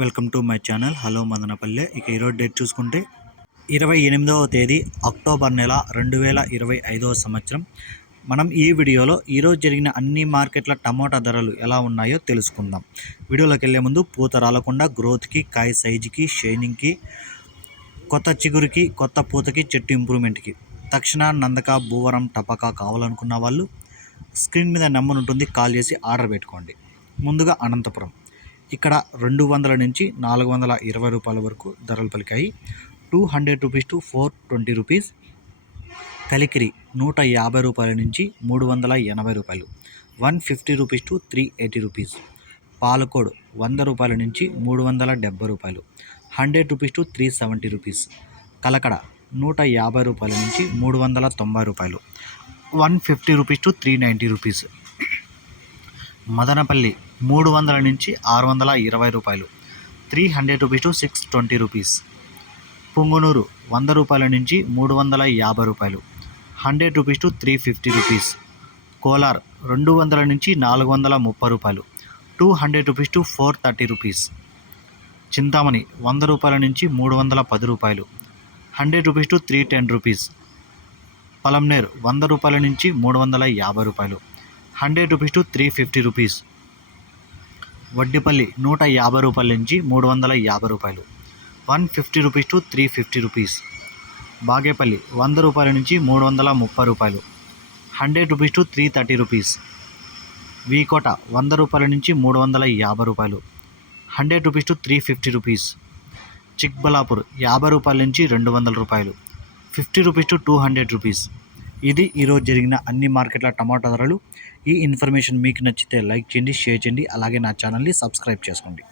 Welcome to my channel. Hello Madanapalle. ఇక ఈరోజు date చూసుకుంటే ఇరవై ఎనిమిదవ తేదీ అక్టోబర్ నెల రెండు వేల ఇరవై ఐదవ సంవత్సరం. మనం ఈ వీడియోలో ఈరోజు జరిగిన అన్ని మార్కెట్ల టమోటా ధరలు ఎలా ఉన్నాయో తెలుసుకుందాం. వీడియోలోకి వెళ్ళే ముందు పూత రాలకుండా గ్రోత్కి కాయ సైజుకి షైనింగ్కి కొత్త చిగురుకి కొత్త పూతకి చెట్టు ఇంప్రూవ్మెంట్కి. తక్షణ నందక భూవరం టపక కావాలనుకున్న వాళ్ళు స్క్రీన్ మీద నెంబర్ ఉంటుంది కాల్ చేసి ఆర్డర్ పెట్టుకోండి. ముందుగా అనంతపురం. ఇక్కడ రెండు వందల నుంచి నాలుగు వందల ఇరవై రూపాయల వరకు ధరలు పలికాయి. Two hundred rupees to four twenty rupees. Kalikiri నూట యాభై రూపాయల నుంచి మూడు వందల ఎనభై రూపాయలు. One fifty rupees to three eighty rupees. Palakode వంద రూపాయల నుంచి మూడు వందల డెబ్బై రూపాయలు. Hundred rupees to three seventy rupees. Kalakada నూట యాభై రూపాయల నుంచి మూడు వందల తొంభై రూపాయలు. One fifty rupees to three ninety rupees. Madanapalli మూడు వందల నుంచి ఆరు వందల ఇరవై రూపాయలు. Three hundred rupees to six twenty rupees. Punganur వంద రూపాయల నుంచి మూడు వందల యాభై రూపాయలు. Hundred rupees to three fifty rupees. Kolar రెండు వందల నుంచి నాలుగు వందల ముప్పై రూపాయలు. Two hundred rupees to four thirty rupees. Chintamani వంద రూపాయల నుంచి మూడు వందల పది రూపాయలు. Hundred rupees to three ten rupees. Palamaner వంద రూపాయల నుంచి మూడు వందల యాభై రూపాయలు. Hundred rupees to three fifty rupees. Vaddipalli నూట యాభై రూపాయల నుంచి మూడు వందల యాభై రూపాయలు. One fifty rupees to three fifty rupees. Bagepalli వంద రూపాయల నుంచి మూడు వందల ముప్పై రూపాయలు. Hundred rupees to three thirty rupees. V Kota వంద రూపాయల నుంచి మూడు వందల యాభై రూపాయలు. Hundred rupees to three fifty rupees. Chikballapur యాభై రూపాయల నుంచి రెండు వందల రూపాయలు. Fifty rupees to two hundred rupees. ఇది ఈరోజు జరిగిన అన్ని మార్కెట్ల టమాటా ధరలు. ఈ ఇన్ఫర్మేషన్ మీకు నచ్చితే లైక్ చేయండి షేర్ చేయండి. అలాగే నా ఛానల్ని సబ్స్క్రైబ్ చేసుకోండి.